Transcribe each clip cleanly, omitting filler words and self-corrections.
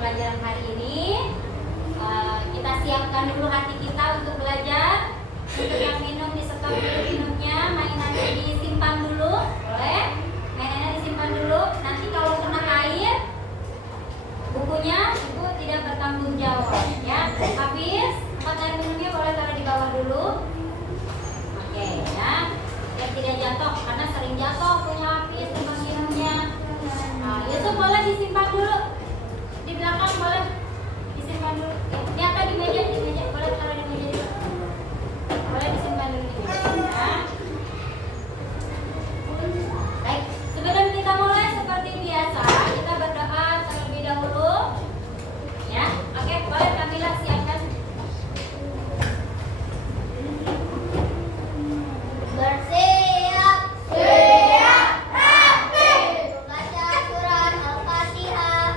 pelajaran hari ini. Kita siapkan dulu hati kita untuk belajar. Untuk yang minum di stop dulu minumnya, mainannya disimpan dulu, boleh? Mainannya disimpan dulu. Nanti kalau kena air, bukunya ibu tidak bertanggung jawab, ya. Habis, tempat air minumnya boleh taruh di bawah dulu. Oke, ya. Biar tidak jatuh, karena sering jatuh punya habis tempat minumnya. Nah, Yusuf boleh disimpan dulu di belakang, boleh disimpan dulu. Di atas di meja boleh taruh di meja dulu. Boleh disimpan dulu di meja. Ya. Baik, sebelum kita mulai seperti biasa, kita berdoa terlebih dahulu. Ya, oke, boleh Kamila siapkan. Bersiap, siap, rapi. Membaca surat Al-Fatihah.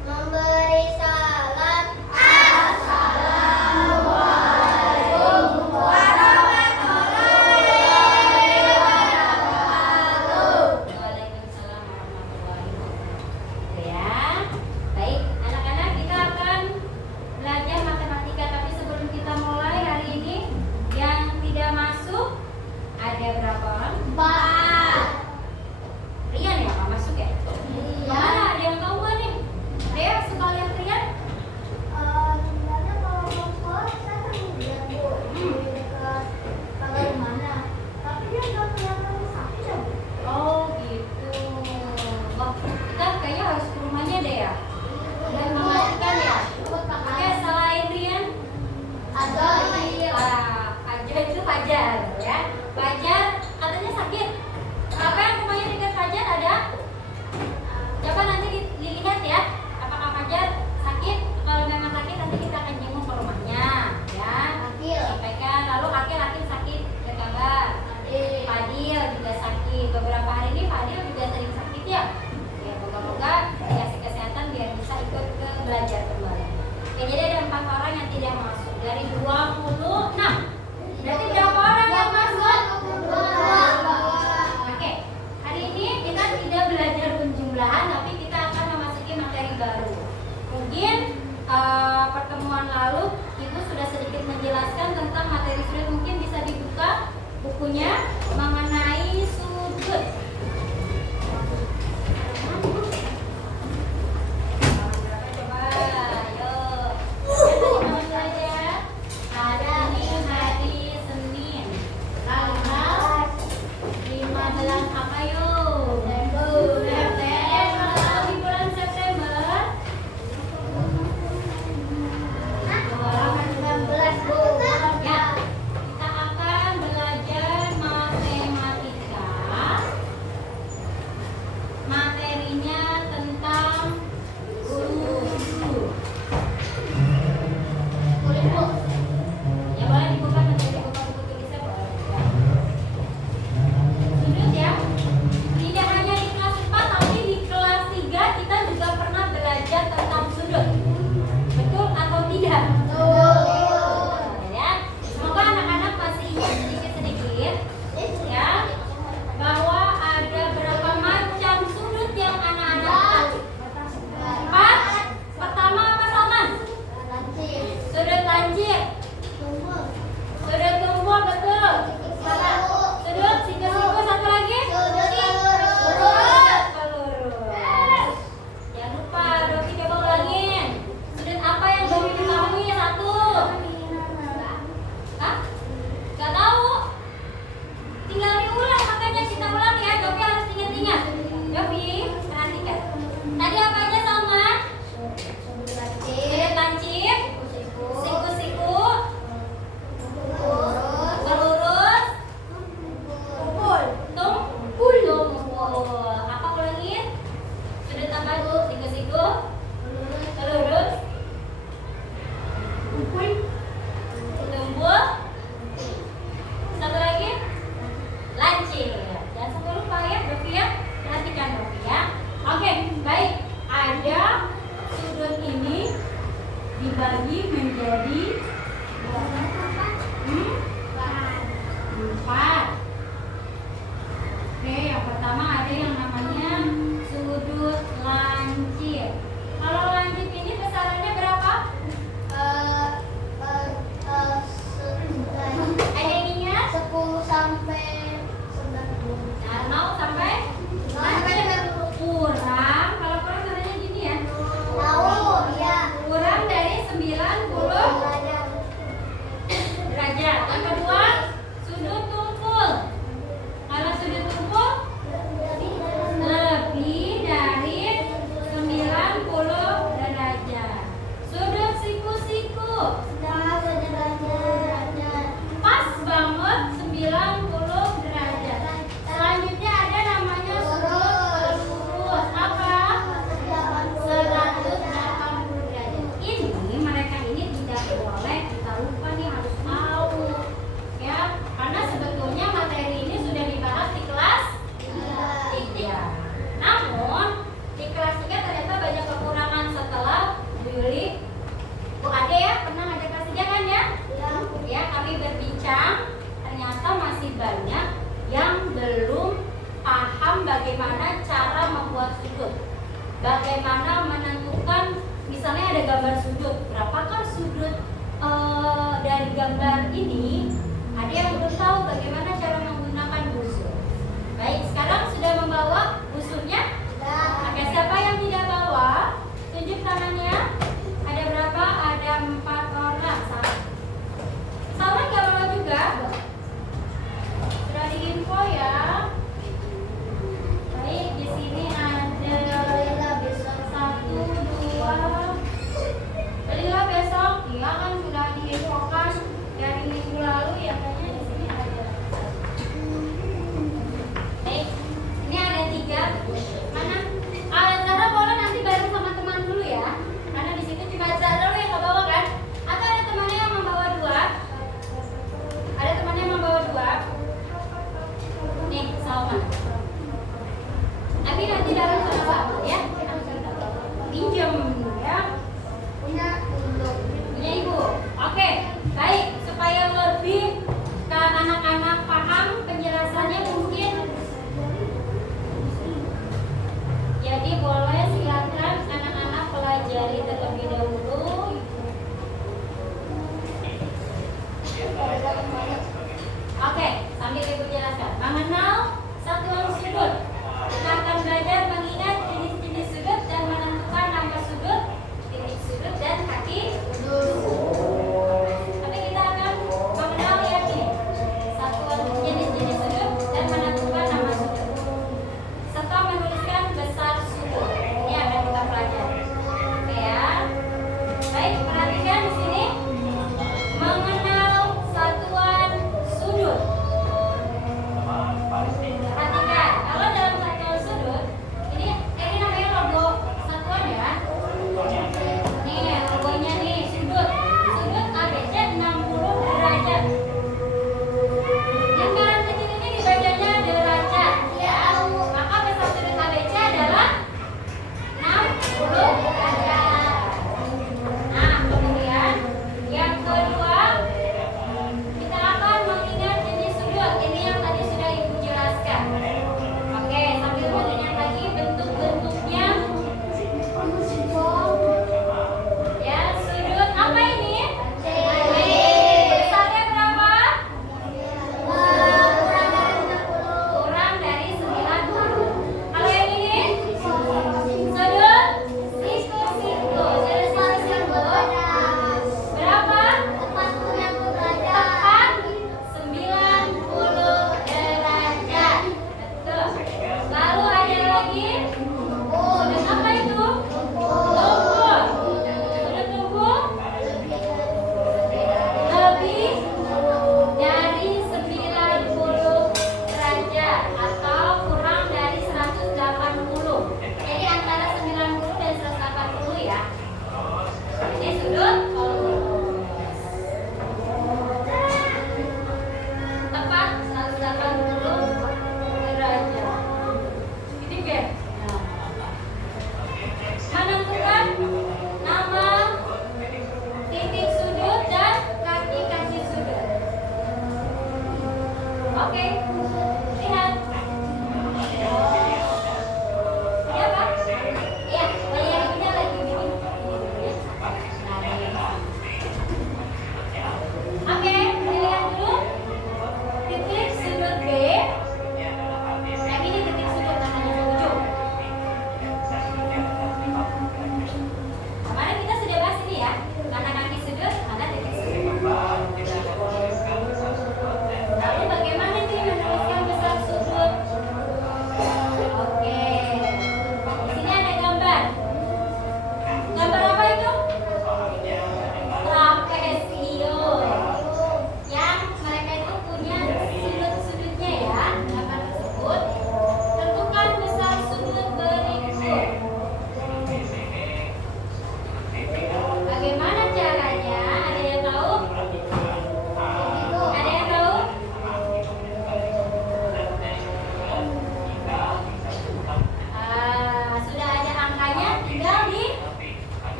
Memberi salam. Assalamualaikum warahmatullahi wabarakatuh. Waalaikumsalam warahmatullahi wabarakatuh. Ya, baik anak-anak, kita akan belajar matematika. Tapi sebelum kita mulai hari ini, yang tidak masuk ada berapa orang? 4. Rian ya, nggak masuk ya? Mana ada yang tahu nggak nih? Dea suka lihat Rian? Sebenarnya kalau mau sekolah saya kan lihat Bu di dekat pagar rumahnya. Tapi dia nggak kelihatan sakit ya Bu. Oh gitu. Wah, kita kayaknya harus ke rumahnya deh ya. Dan memastikan ya. Oke, selain Rian, Ada Fajar itu Fajar ya. Fajar katanya sakit. Apa yang rumahnya dekat Fajar ada? Coba nanti dilihat ya. Apakah Fajar sakit? Kalau memang sakit nanti kita akan jenguk ke rumahnya ya. Akil. Sampaikan. Lalu Akil sakit, ada kabar. Fadil juga sakit. Beberapa hari ini Fadil juga sering sakit ya. Ya, moga-moga dikasih kesehatan biar bisa ikut ke belajar kembali. Oke, jadi ada 4 orang yang tidak masuk dari 26. Berarti berapa orang yang masuk? Oke, hari ini kita tidak belajar penjumlahan, tapi kita akan memasuki materi baru. Mungkin pertemuan lalu Ibu sudah sedikit menjelaskan tentang materi sudut. Mungkin bisa dibuka bukunya mengenai sudut. Coba, ayo. Teman-teman belajar. Hari ini hari Senin. Tanggal 15 apa yuk? September. Di bulan September. Ya, kita akan belajar matematika bagaimana menentukan, misalnya ada gambar sudut, berapakah sudut dari gambar ini? Ada yang belum tahu bagaimana cara menggunakan busur. Baik, sekarang sudah membawa busurnya? Oke, siapa yang tidak bawa? Tunjuk tangannya. Ada berapa? Ada 4 orang. Sauran nggak bawa juga? Sudah diinfo ya. Baik, di sini ada 1, 2. Belilah besok. Iya kan sudah diinfokan dari minggu lalu ya, kayaknya di sini ada. Baik, ini ada 3. Mana? Zara boleh nanti bareng sama teman dulu ya. Karena di situ cuma Zara yang nggak bawa kan? Atau ada temannya yang membawa 2? Ada temannya yang membawa 2? Nih, Salman. Abi nanti dalam sama-sama ya. Pinjam ya. Punya Punya ibu. Oke, baik. Supaya lebih ke anak-anak paham penjelasannya mungkin. Jadi boleh silakan anak-anak pelajari terlebih dahulu. Oke, sambil ibu jelaskan. Mengenal satuan sudut. Kita akan belajar mengingat jenis-jenis sudut dan menentukan nama sudut, titik sudut dan kaki sudut. Tapi kita akan mengenal ya ini satuan jenis-jenis sudut dan menentukan nama sudut, serta menuliskan besar sudut.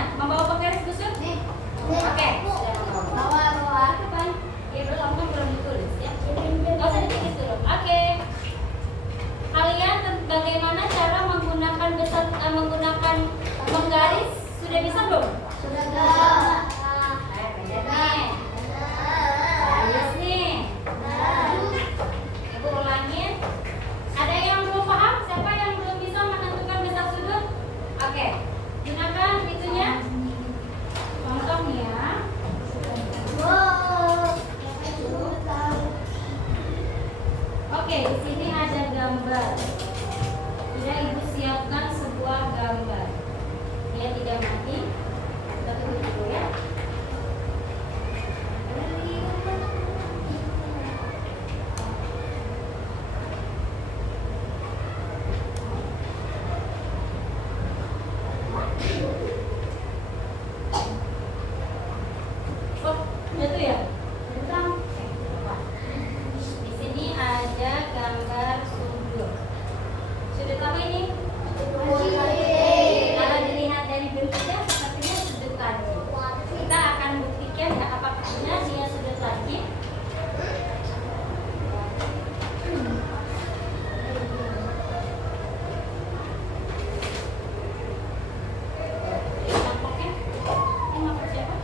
busurnya. Membawa penggaris busur? Nih. Oke, sudah membawa. Bawa. Depan. Ya belum, kan belum ditulis ya. Nggak usah ditulis dulu. Oke. Kalian bagaimana cara menggunakan menggunakan menggaris? Sudah bisa belum? Sudah enggak? Belajar nih. Garis nih. Ibu ulangin. Ada yang belum paham? Siapa yang belum bisa menentukan besar sudut? Oke. Gunakan itunya. Contohnya. Oke, di sini ada gambar. Sudah ibu siapkan sebuah gambar. Dia tidak mati. Kita tunggu dulu ya. Oh, jatuh ya? Di sini ada gambar sudut. Sudut apa ini? Kalau dilihat dari bentuknya sepertinya sudut lancip. Kita akan buktikan ya apakah benar dia sudut lancip. Mangkoknya? Ini mangkok siapa?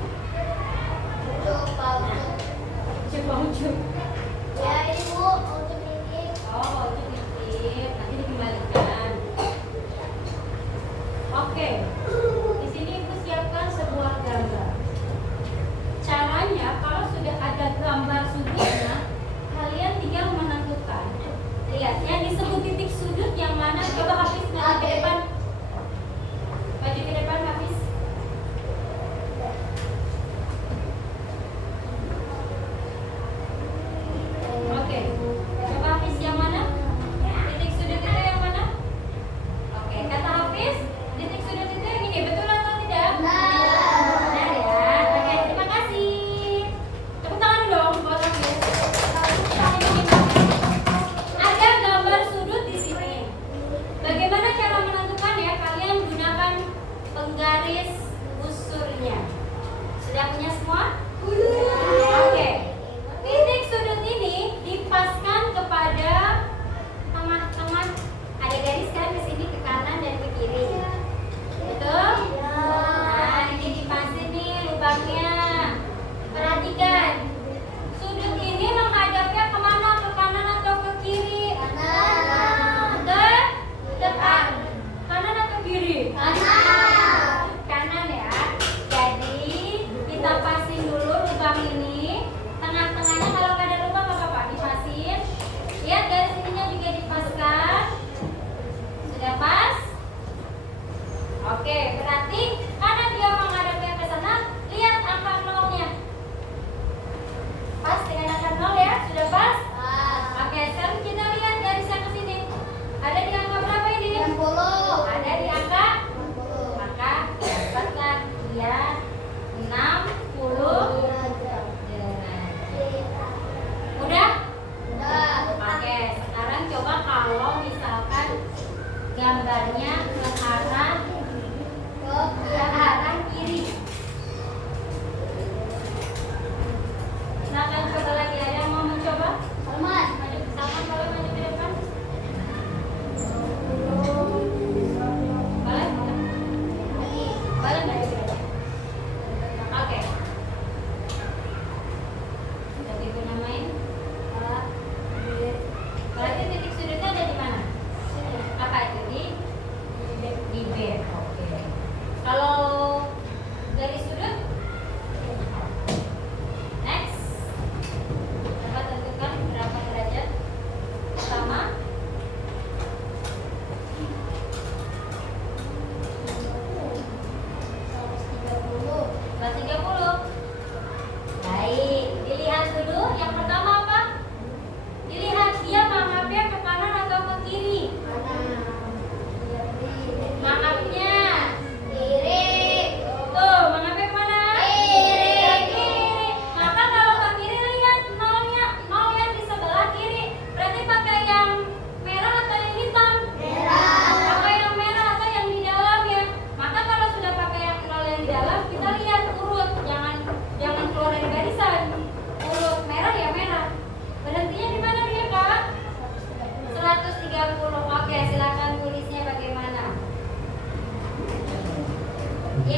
Coba ujuk. Ya ibu untuk ini. Oh, itu dikit. Nanti dikembalikan. Oke. Di sini ibu siapkan sebuah gambar. Caranya kalau sudah ada gambar sudutnya, kalian tinggal menentukan. Lihat, yang disebut titik sudut yang mana? Coba Hafiz maju ke depan. Maju ke depan Hafiz. Oke. Coba Hafiz yang mana? Titik sudut itu yang mana? Oke, kata Hafiz, titik sudut itu yang ini, betul atau tidak? Benar ya. Oke, terima kasih. Tepuk tangan dong buat Hafiz. Ada gambar sudut di sini. Bagaimana cara menentukannya? Kalian gunakan penggaris busurnya. Sudah punya semua? Oke. Titik sudut ini dipaskan kepada teman-teman. Ada garis kan di sini ke kanan dan ke kiri. Betul? Nah, ini dipasin nih lubangnya. Perhatikan. Sudut ini menghadapnya kemana? Ke kanan atau ke kiri? Ke depan. Kanan atau kiri? Kanan ya. Jadi kita pasin dulu lubang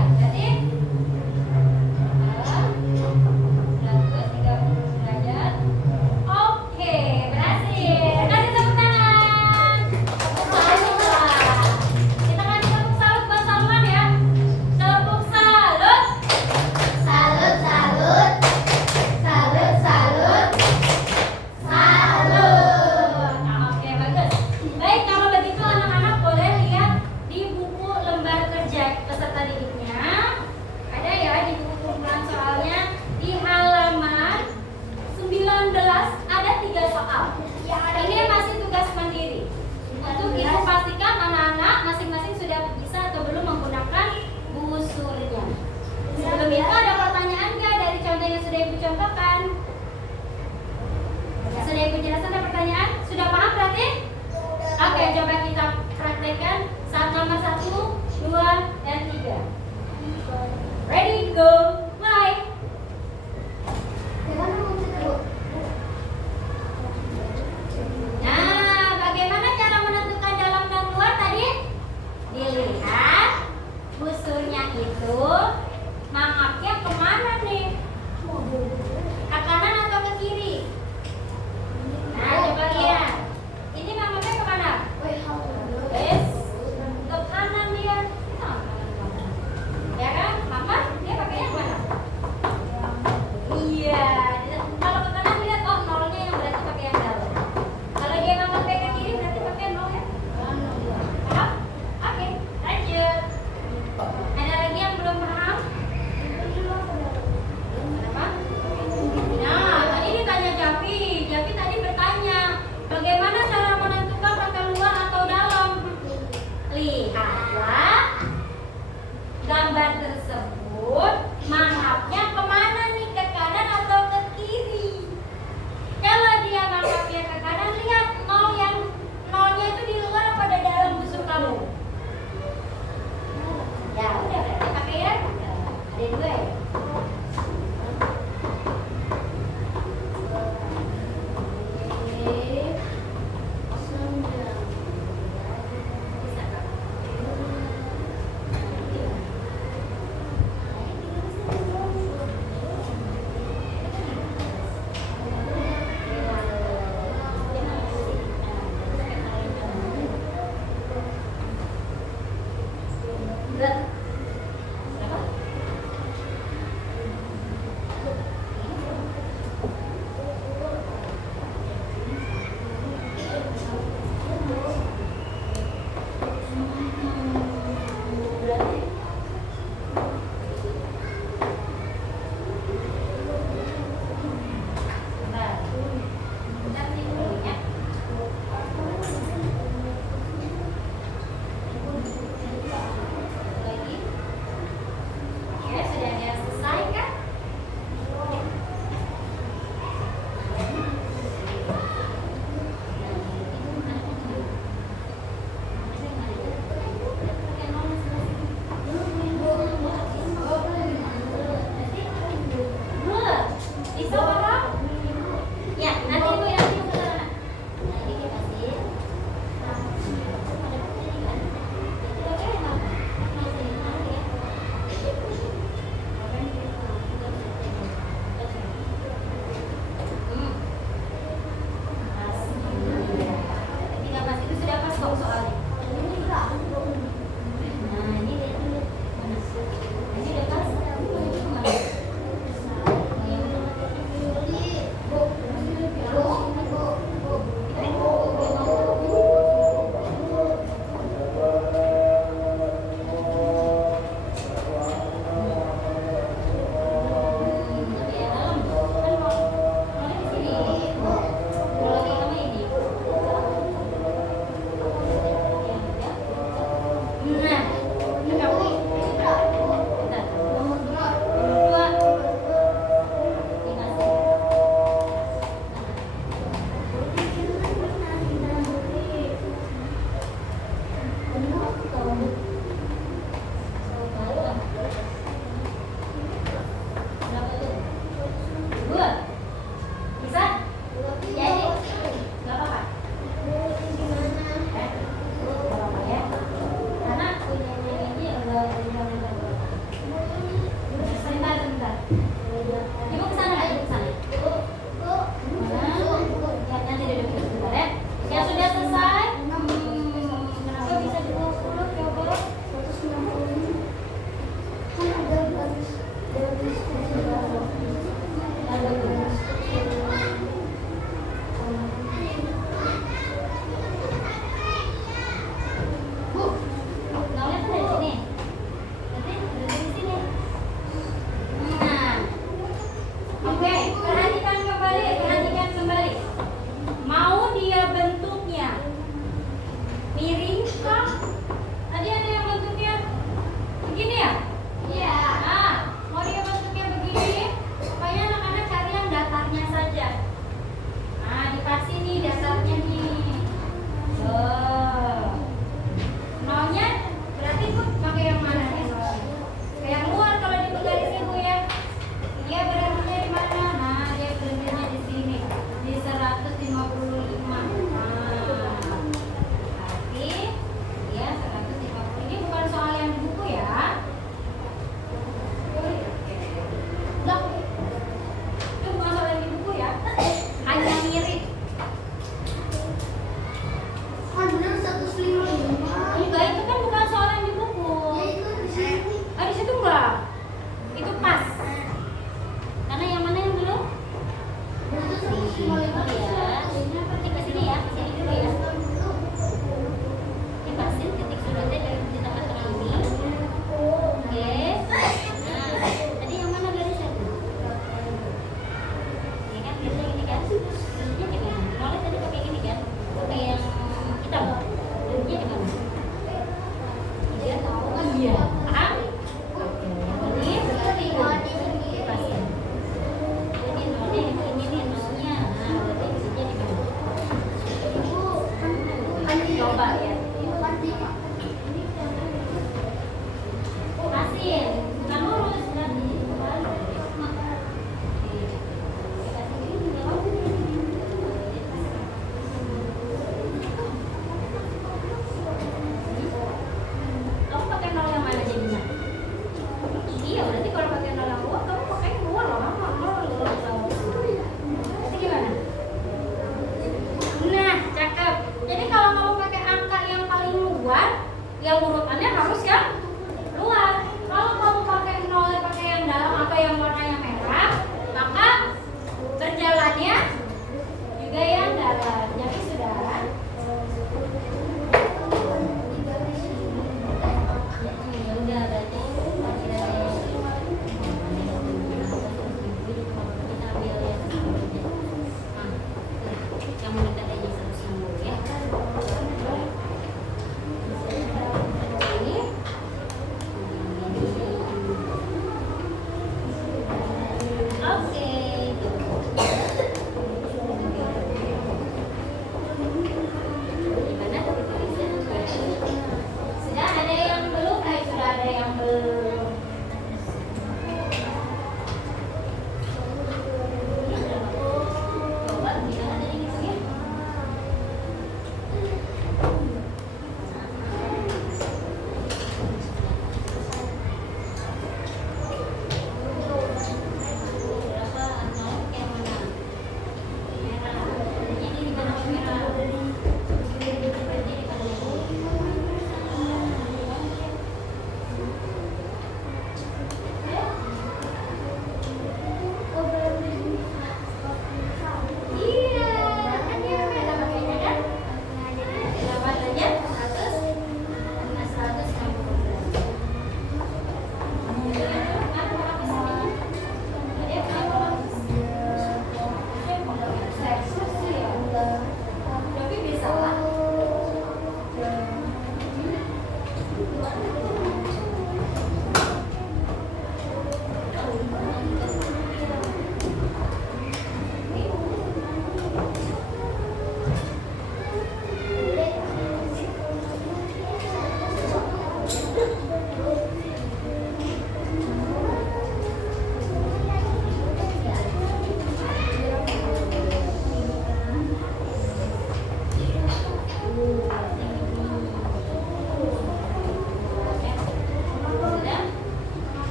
Berarti 130 derajat. Oke, berhasil. Kasih tepuk tangan. Tepuk salut. Kita kasih tepuk salut buat Salman ya. Tepuk salut. Salut, salut. Salut, salut. Salut. Nah, oke, bagus. Baik, kalau begitu anak-anak boleh lihat di buku lembar kerja peserta didiknya. Ada ya di buku kumpulan soalnya di halaman 19 ada 3 soal. Ini masih tugas mandiri. Untuk itu pastikan anak-anak masing-masing sudah bisa atau belum menggunakan busurnya. Sebelum itu ada pertanyaan nggak dari contoh yang sudah ibu contohkan? Sudah ibu jelaskan ada pertanyaan? Sudah paham berarti? Oke, coba kita praktekkan saat nomor 1, 2, dan 3. Ready, go, mulai. Gimana maksudnya, Bu? Nah, bagaimana cara menentukan dalam dan luar tadi? Dilihat busurnya itu mangapnya kemana nih? Ke kanan atau ke kiri? Nah, coba lihat. Ini mangapnya kemana? Yes, ke kanan dia. Nah, ya kan? Mama dia pakainya kemana? Iya. Kalau ke kanan lihat oh nolnya yang berarti pakai yang dalam. Kalau dia mangapnya ke kiri berarti pakai nol ya? Paham? Oke, lanjut. Ada lagi yang belum paham? Kenapa? Nah, tadi ditanya Javi. Javi tadi bertanya, bagaimana cara menentukan pakai luar atau dalam? Lihatlah gambar tersebut, mangapnya kemana nih? Ke kanan atau ke kiri? Kalau dia mangapnya ke kanan, lihat nolnya itu di luar apa di dalam busur kamu? Ya udah berarti pakai ya. Ada 2 ya. Bisa Kak? Berat. Berapa?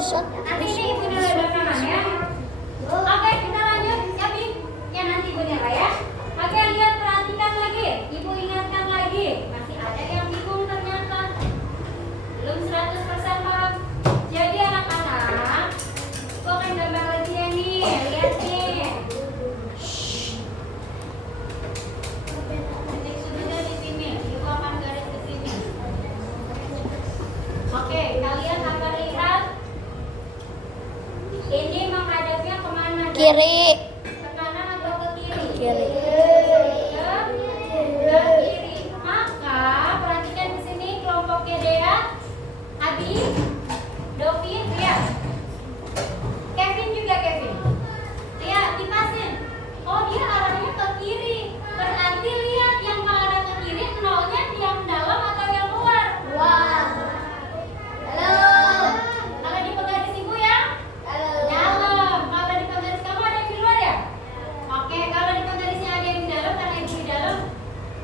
Nanti ini ibu nilai belakangan ya. Oke, kita lanjut. Siapa? Ya nanti ibu nilai ya. Oke, lihat perhatikan lagi. Ibu ingatkan lagi. Masih ada yang bingung ternyata. Belum 100% paham. Jadi anak-anak, ibu akan gambar lagi ya nih. Lihat nih. Titik sudutnya di sini. Ibu akan garis ke sini. Oke, kalian akan lihat ini menghadapnya kemana? Kiri. Ke kanan atau ke kiri? Kiri. Ke kiri. Maka perhatikan di sini kelompoknya Dea, Abi, Dovi, lihat. Kevin juga Kevin. Lihat, dipasin. Oh dia arahnya ke kiri. Berarti lihat yang mengarah ke kiri nolnya yang dalam atau yang luar? Wah. Halo. Kalau di penggaris ibu ya? Dalam. Kalau di penggaris kamu ada yang di luar ya? Oke, kalau di penggarisnya ada yang di dalam karena ibu di dalam,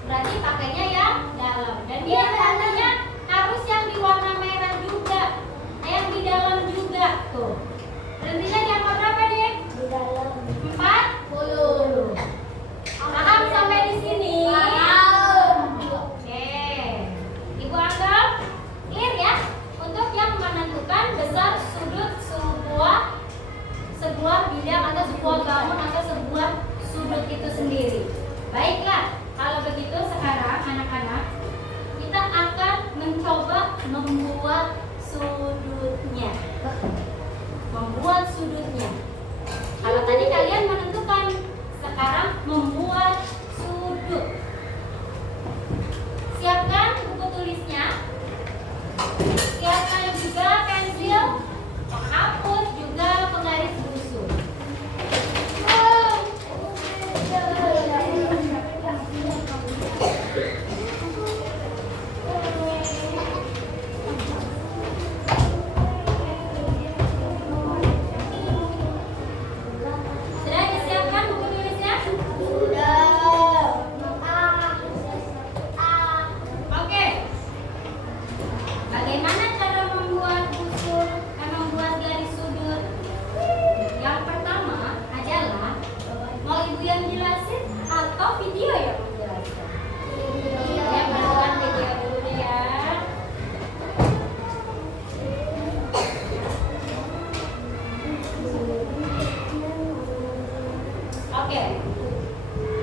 berarti pakainya yang dalam. Dan dia tandanya harus yang di warna merah juga, yang di dalam juga tuh. Berhentinya di angka berapa nih? Di dalam. 40. Paham sampai di sini? Paham. Oke. Ibu anggap clear ya untuk yang menentukan besar sudut sebuah bidang atau sebuah bangun atau sebuah sudut itu sendiri. Baiklah, kalau begitu sekarang anak-anak kita akan mencoba membuat sudutnya. Membuat sudutnya. Kalau tadi kalian menentukan, sekarang membuat sudut. Siapkan buku tulisnya. Siapkan juga pensil, penghapus, juga penggaris busur. Sudah disiapkan buku tulisnya? Oke. Bagaimana cara membuat busur dan membuat garis sudut? Yang pertama adalah, mau ibu yang jelasin atau video yang menjelaskan? Ya, masukkan video dulu deh ya. Oke.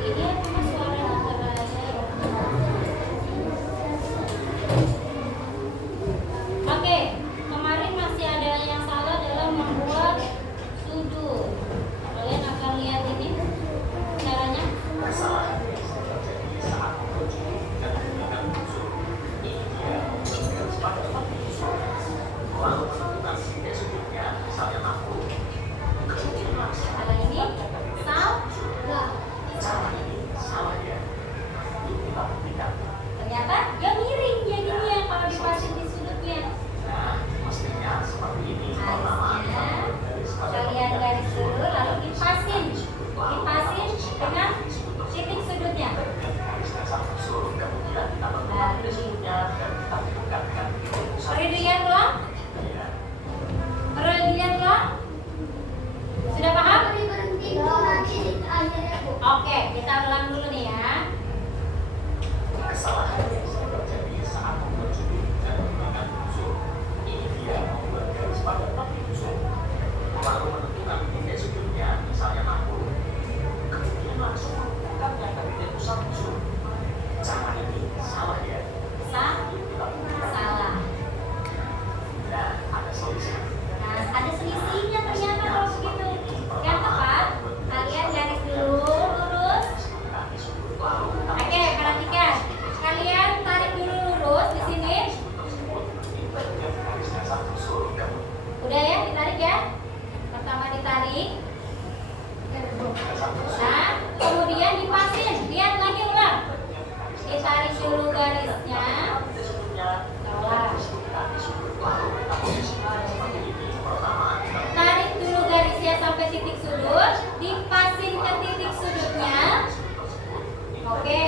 Ini cuma suara aja ya. Oke, kemarin masih ada yang salah dalam membuat sudut. Kalian akan lihat ini caranya. Kalau ini ternyata dia miring jadinya kalau dipasin di sudutnya. Harusnya kalian garis dulu lalu dipasin dengan titik sudutnya. Perlu dilihat ulang? Perlu dilihat ulang? Sudah paham? Oke, kita ulang dulu nih ya. Salah. Nah, ada selisihnya ternyata kalau begitu. Yang tepat, kalian garis dulu lurus. Oke, perhatikan. Kalian tarik dulu lurus di sini. Udah ya, ditarik ya. Pertama ditarik. Nah, kemudian dipasin. Lihat lagi ulang. Ditarik dulu garisnya. Salah. Tarik dulu garisnya sampai titik sudut, dipasin ke titik sudutnya. Oke.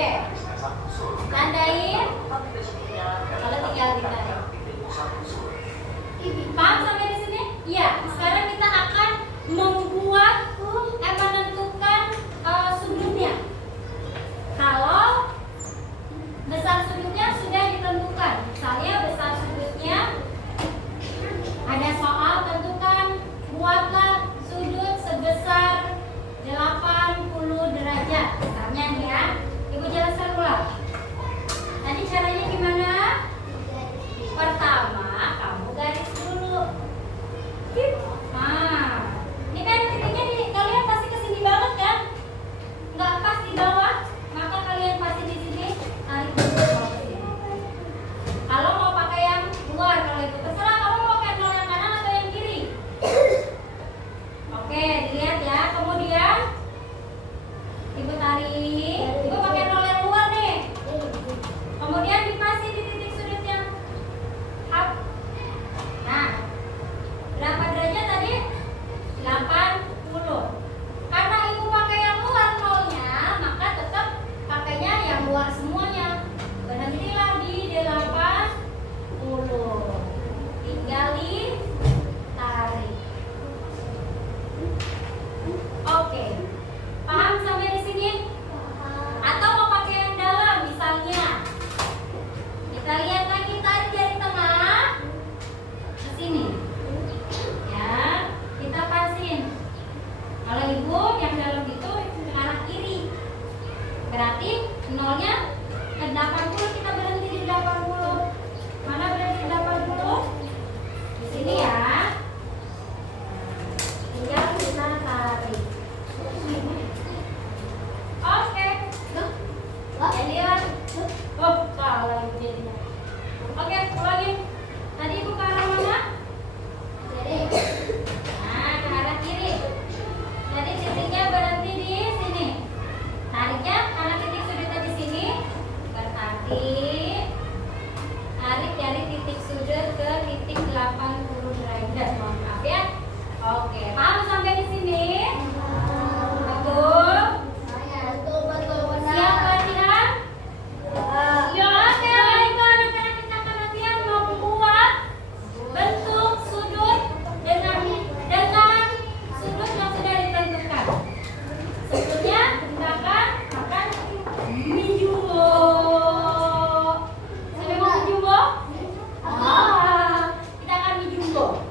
Tandain. Kalau tinggal ditarik. Paham sampai di sini? Ya, sekarang kita akan menentukan sudutnya. Kalau besar sudutnya sudah ditentukan, misalnya besar sudutnya ada soal tentukan, buatlah sudut sebesar 80 derajat. Misalnya nih ya, Ibu jelaskan ulang. Tadi caranya gimana? Pertama, kamu garis dulu. Nah, ini kan titiknya nih, kalian pasti kesini banget kan? Nggak pas di bawah, maka kalian pasti di sini tarik dulu ke sini. Kalau mau pakai yang luar, kalau itu terserah kamu mau pakai yang kanan atau yang kiri. Oke, dilihat ya. Kemudian Ibu tarik, Ibu pakai roller luar nih. Kemudian dipasih di titik sudut yang up. Nah, berapa derajat tadi? 80. Karena Ibu pakai yang luar nolnya, maka tetap pakainya yang luar semuanya. Berhentilah di 80. Tinggal ditarik. Oke. Paham sampai di sini? Atau mau pakai yang dalam misalnya? Kita lihat lagi tarik dari tengah ke sini. Ya, kita pasin. Kalau Ibu yang dalam itu ke arah kiri. Berarti nolnya ke 80, kita berhenti di 80. Mana berhenti di 80? Di sini ya. Tinggal kita tarik. Oke. Lihat. Oh, salah Ibu jadinya. Oke, ulangin. Tadi Ibu ke arah mana? Nah, ke arah kiri. Jadi titiknya berhenti di sini. Tariknya karena titik sudutnya di sini, berarti tarik dari titik sudut ke titik 80 derajat. Mohon maaf ya. Oke, paham sampai di sini? Betul? Siap latihan? Ya, oke, baiklah. Anak-anak, kita akan latihan membuat bentuk sudut dengan sudut yang sudah ditentukan. Sebelumnya kita akan mie jumbo. Sudah mau mie jumbo? Kita akan mie jumbo.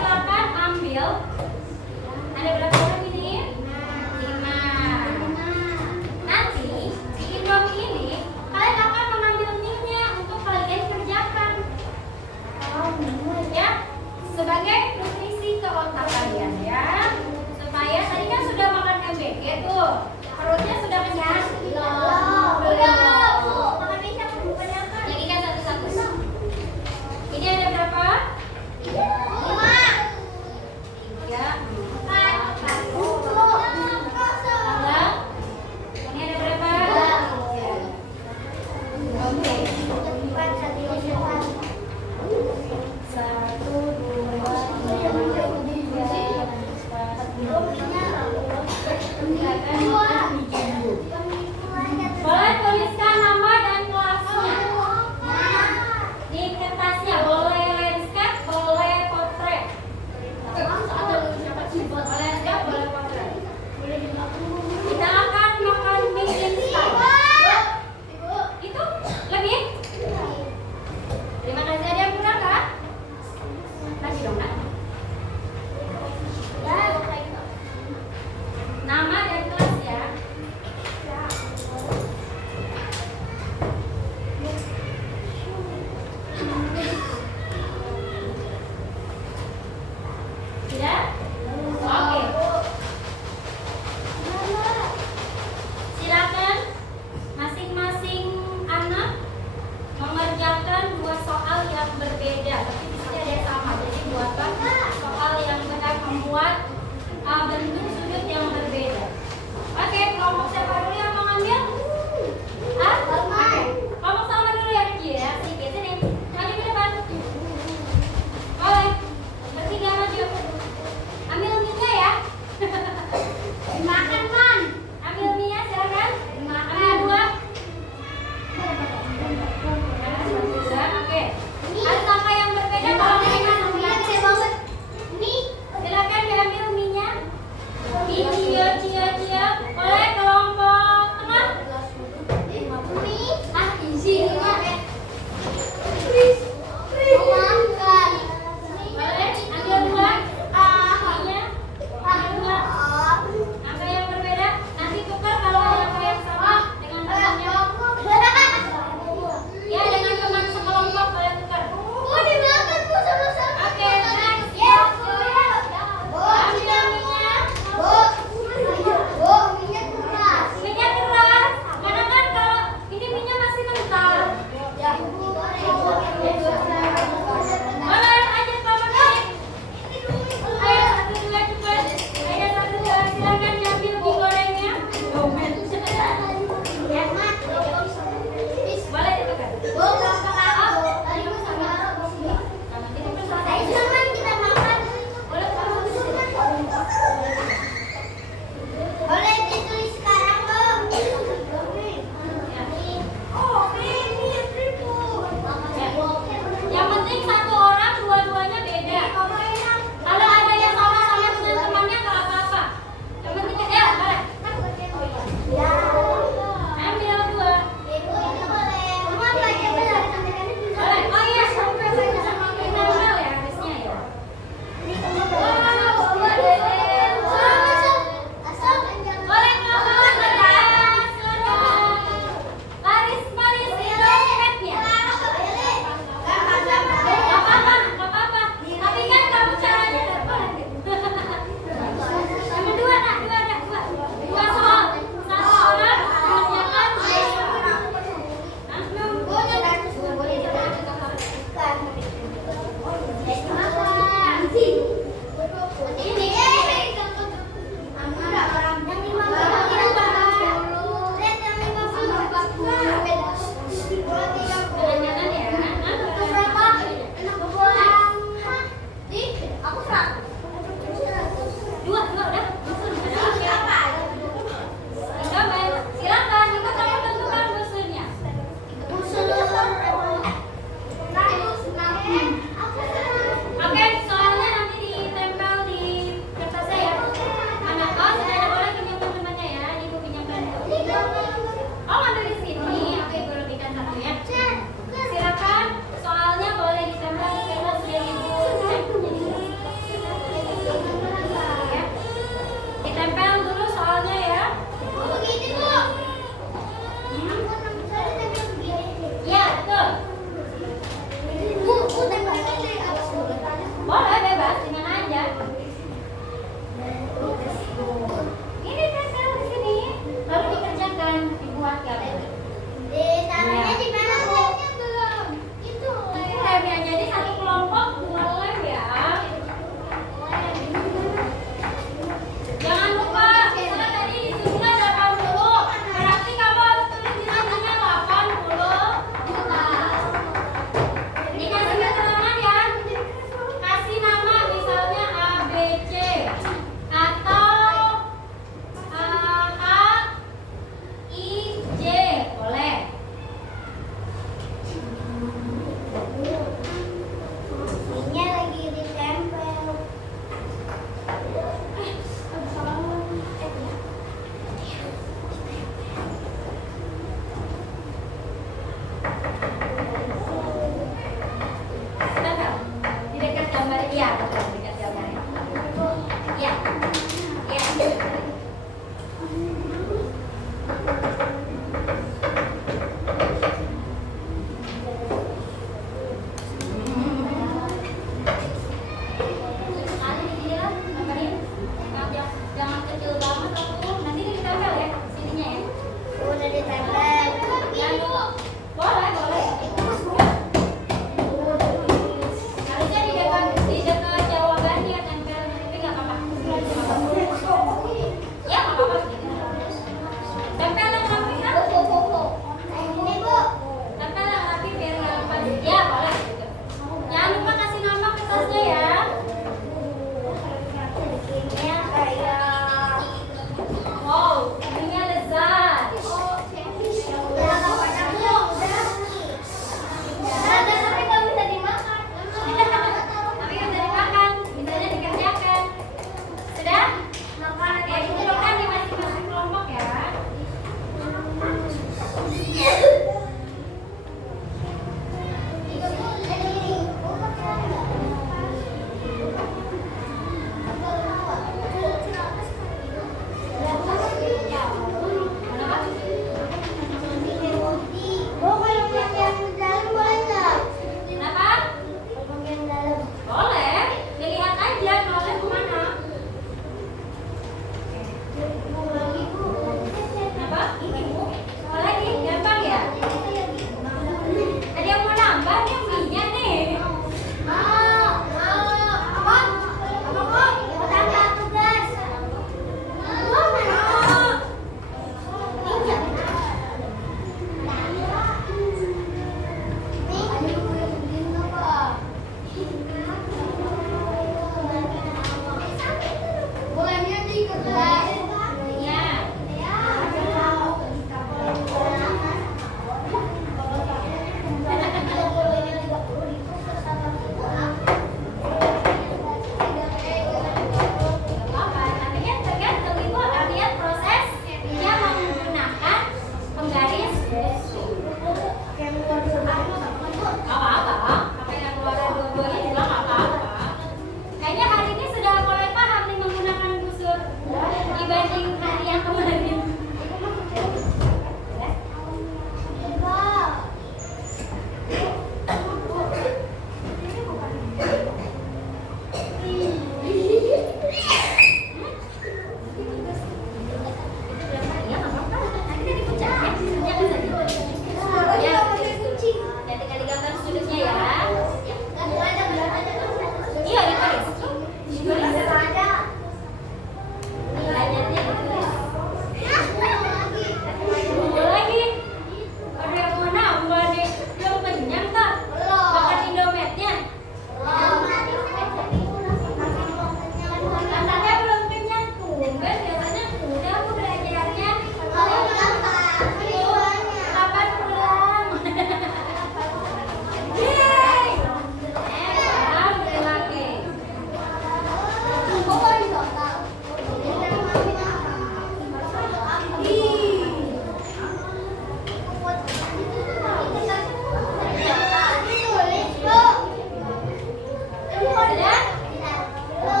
Tunggu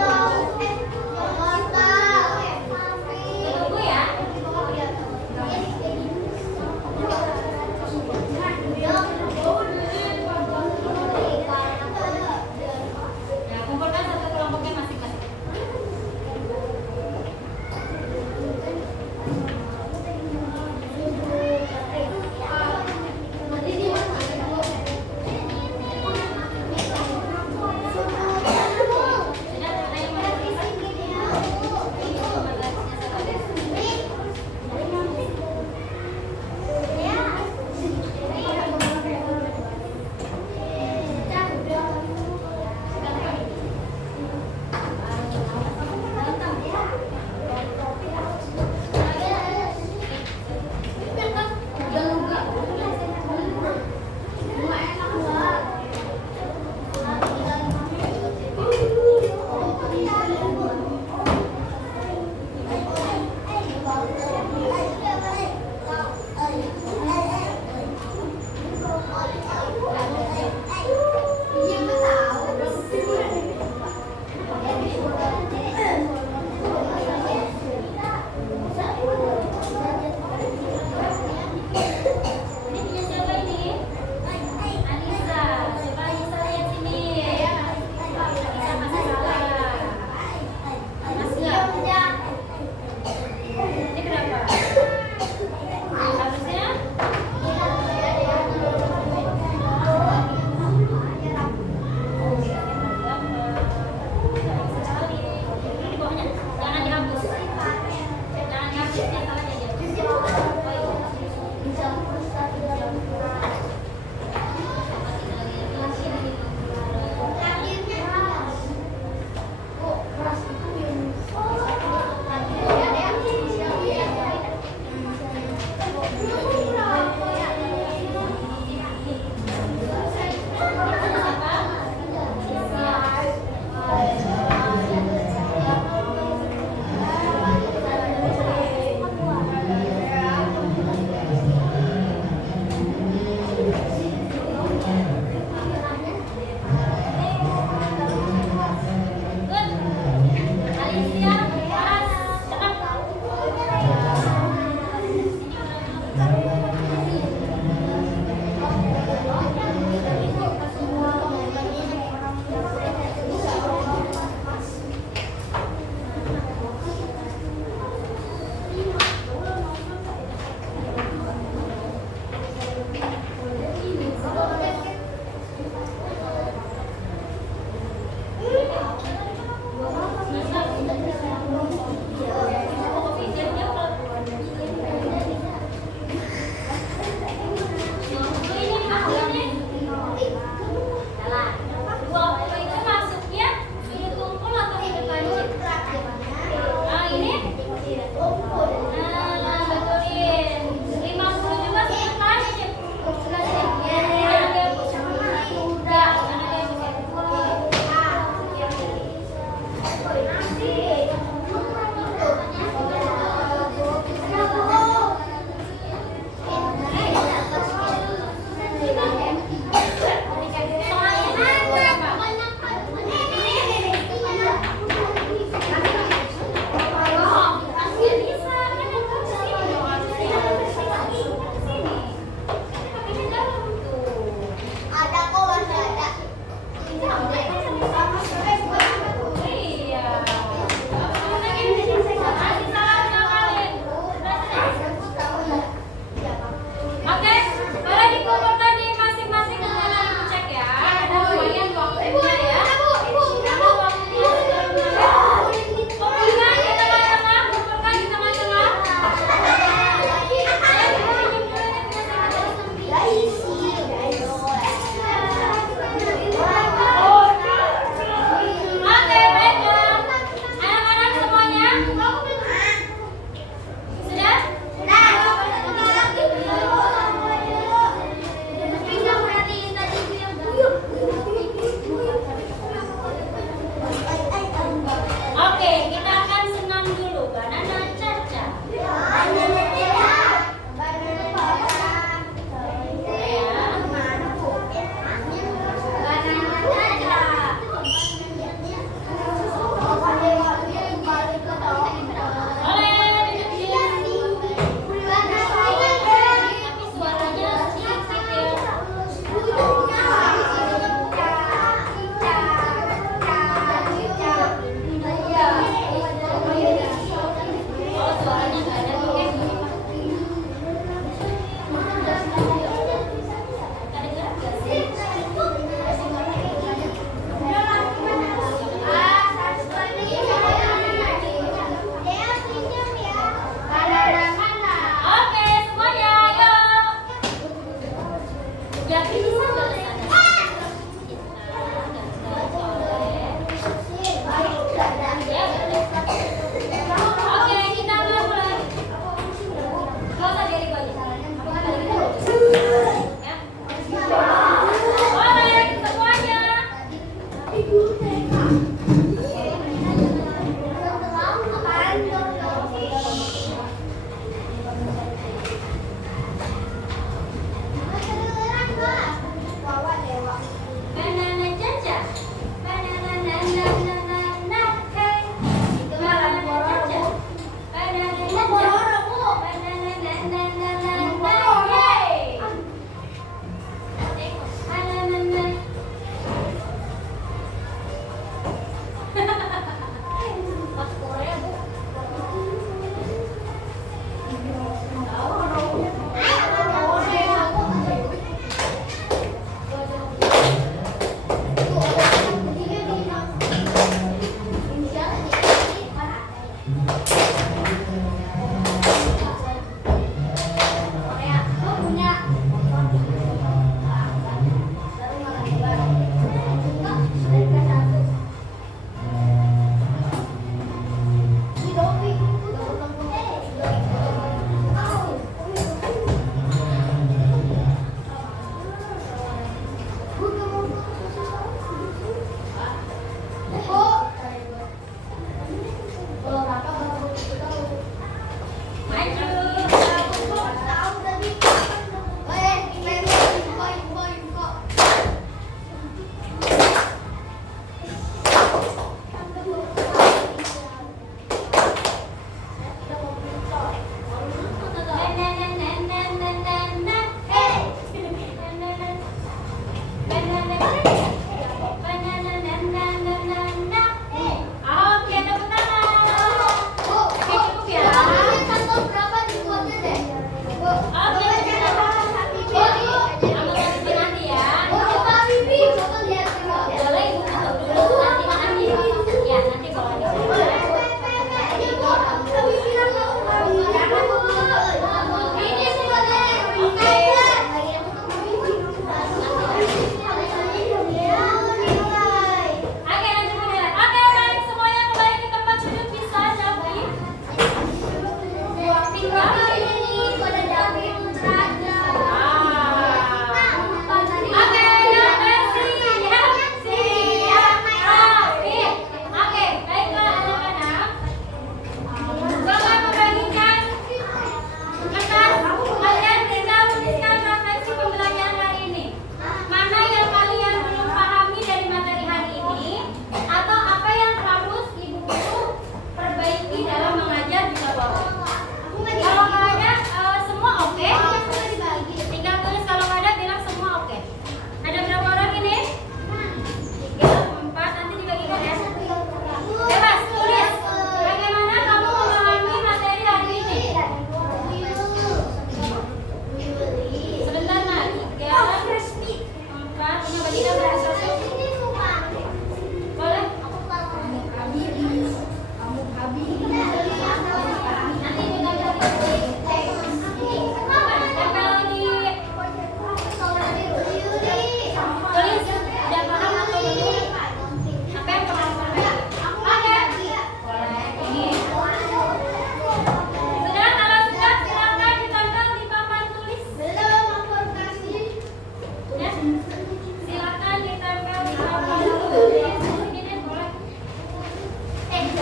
ya. Ya, kumpulkan satu kelompoknya masing-masing. Sudah,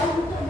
untuk